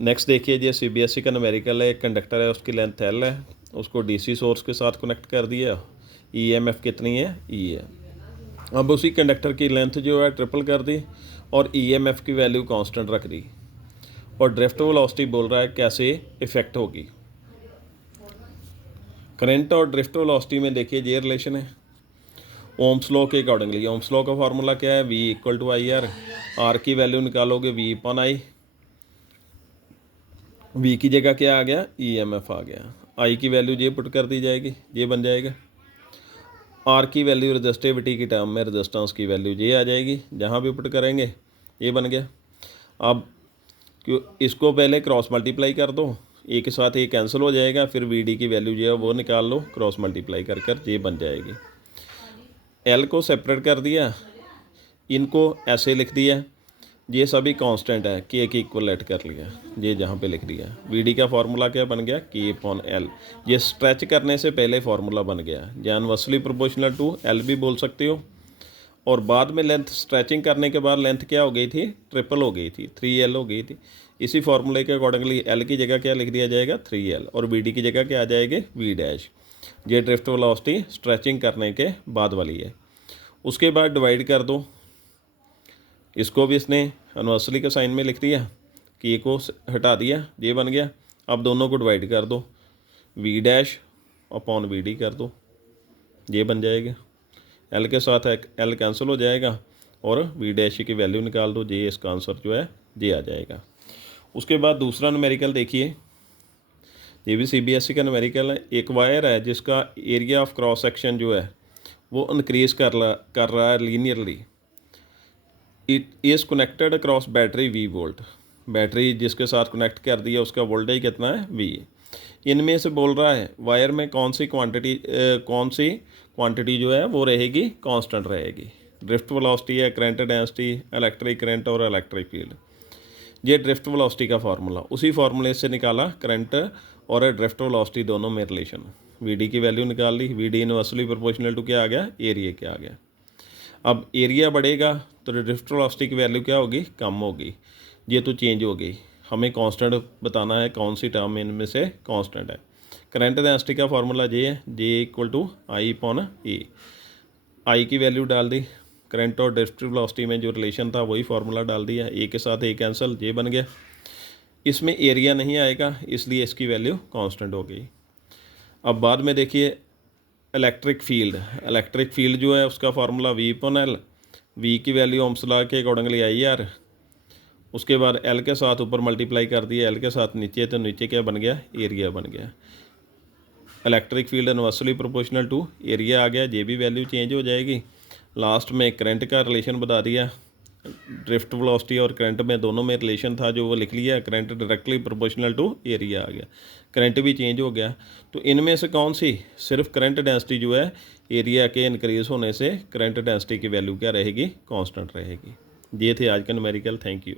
Next देखिए जी, CBSE का numerical है, एक कंडक्टर है, उसकी लेंथ एल है, उसको डीसी सोर्स के साथ कनेक्ट कर दिया, ईएमएफ कितनी है, ई है। अब उसी कंडक्टर की लेंथ जो है ट्रिपल कर दी और ईएमएफ की वैल्यू कांस्टेंट रख दी, और ड्रिफ्ट वेलोसिटी बोल रहा है कैसे इफेक्ट होगी। करंट और ड्रिफ्ट वेलोसिटी में देखिए ये रिलेशन है ओम्स लॉ के अकॉर्डिंगली। ओम्स लॉ का फार्मूला क्या है, V equal to I R की वैल्यू निकालोगे वी अपॉन आई, वी की जगह क्या आ गया, ईएमएफ आ गया, आई की वैल्यू ये पुट कर दी जाएगी, ये बन जाएगा। आर की वैल्यू रजिस्टिविटी की टर्म में रजिस्टेंस की वैल्यू ये आ जाएगी, जहाँ भी पुट करेंगे ये बन गया। अब क्यों इसको पहले क्रॉस मल्टीप्लाई कर दो, ए के साथ ये कैंसिल हो जाएगा, फिर वी डी की वैल्यू जो है वो निकाल लो, क्रॉस मल्टीप्लाई कर कर ये बन जाएगी। एल को सेपरेट कर दिया, इनको ऐसे लिख दिया, ये सभी कांस्टेंट है, के इक्वलेट कर लिया, ये जहाँ पे लिख दिया। वी डी का फार्मूला क्या बन गया, के अपॉन एल, ये स्ट्रेच करने से पहले फार्मूला बन गया, या इनवर्सली प्रोपोर्शनल टू एल भी बोल सकते हो। और बाद में लेंथ स्ट्रेचिंग करने के बाद लेंथ क्या हो गई थी, ट्रिपल हो गई थी, 3L हो गई थी। इसी फार्मूले के अकॉर्डिंगली एल की जगह क्या लिख दिया जाएगा, 3L, और वी डी की जगह क्या आ जाएगी, वी डैश। ये ड्रिफ्ट वेलोसिटी स्ट्रेचिंग करने के बाद वाली है। उसके बाद डिवाइड कर दो, इसको भी इसने इनवर्सली के साइन में लिख दिया, कि को हटा दिया, ये बन गया। अब दोनों को डिवाइड कर दो, V dash upon V D कर दो, ये बन जाएगा। एल के साथ एल कैंसिल हो जाएगा और वी डैश की वैल्यू निकाल दो, ये इसका आंसर जो है ये आ जाएगा। उसके बाद दूसरा न्यूमेरिकल देखिए, ये भी सीबीएसई का न्यूमेरिकल है। एक वायर है जिसका एरिया ऑफ क्रॉस सेक्शन जो है वो इंक्रीज कर रहा है linearly. It is connected across battery V volt, battery जिसके साथ कनेक्ट कर दिया उसका वोल्टेज कितना है, वी। इनमें से बोल रहा है वायर में कौन सी क्वांटिटी जो है वो रहेगी, कांस्टेंट रहेगी। ड्रिफ्ट वेलोसिटी है, करंट डेंसिटी, इलेक्ट्रिक करंट और इलेक्ट्रिक फील्ड। ये ड्रिफ्ट वेलोसिटी का फार्मूला, उसी फार्मूले से निकाला करंट और ड्रिफ्ट वेलोसिटी दोनों में रिलेशन। वी डी की वैल्यू निकाल ली, V D inversely proportional to क्या आ गया, एरिया क्या आ गया। अब एरिया बढ़ेगा तो ड्रिफ्ट वेलोसिटी की वैल्यू क्या होगी, कम होगी, ये तो चेंज हो गई। हमें कांस्टेंट बताना है कौन सी टर्म इनमें से कांस्टेंट है। करंट डेंसिटी का फार्मूला जे है, J equal to I upon ए, आई की वैल्यू डाल दी, करंट और ड्रिफ्ट वेलोसिटी में जो रिलेशन था वही फार्मूला डाल दिया, ए के साथ ए कैंसिल, ये बन गया। इसमें एरिया नहीं आएगा इसलिए इसकी वैल्यू कांस्टेंट हो गई। अब बाद में देखिए इलेक्ट्रिक फील्ड जो है उसका formula V upon L, V की वैल्यू ओम्स लॉ के अकॉर्डिंगली आई आर, उसके बाद एल के साथ ऊपर मल्टीप्लाई कर दिया, एल के साथ नीचे, तो नीचे क्या बन गया, एरिया बन गया। Electric field inversely proportional to area आ गया, ये भी वैल्यू चेंज हो जाएगी। लास्ट में करंट का रिलेशन बता दिया, ड्रिफ्ट वेलोसिटी और करंट में दोनों में रिलेशन था जो वो लिख लिया, current directly proportional to area आ गया, करंट भी चेंज हो गया। तो इनमें से कौन सी, सिर्फ करंट डेंसिटी जो है एरिया के इंक्रीज होने से करंट डेंसिटी की वैल्यू क्या रहेगी, कांस्टेंट रहेगी। ये थे आज का न्यूमेरिकल। Thank you.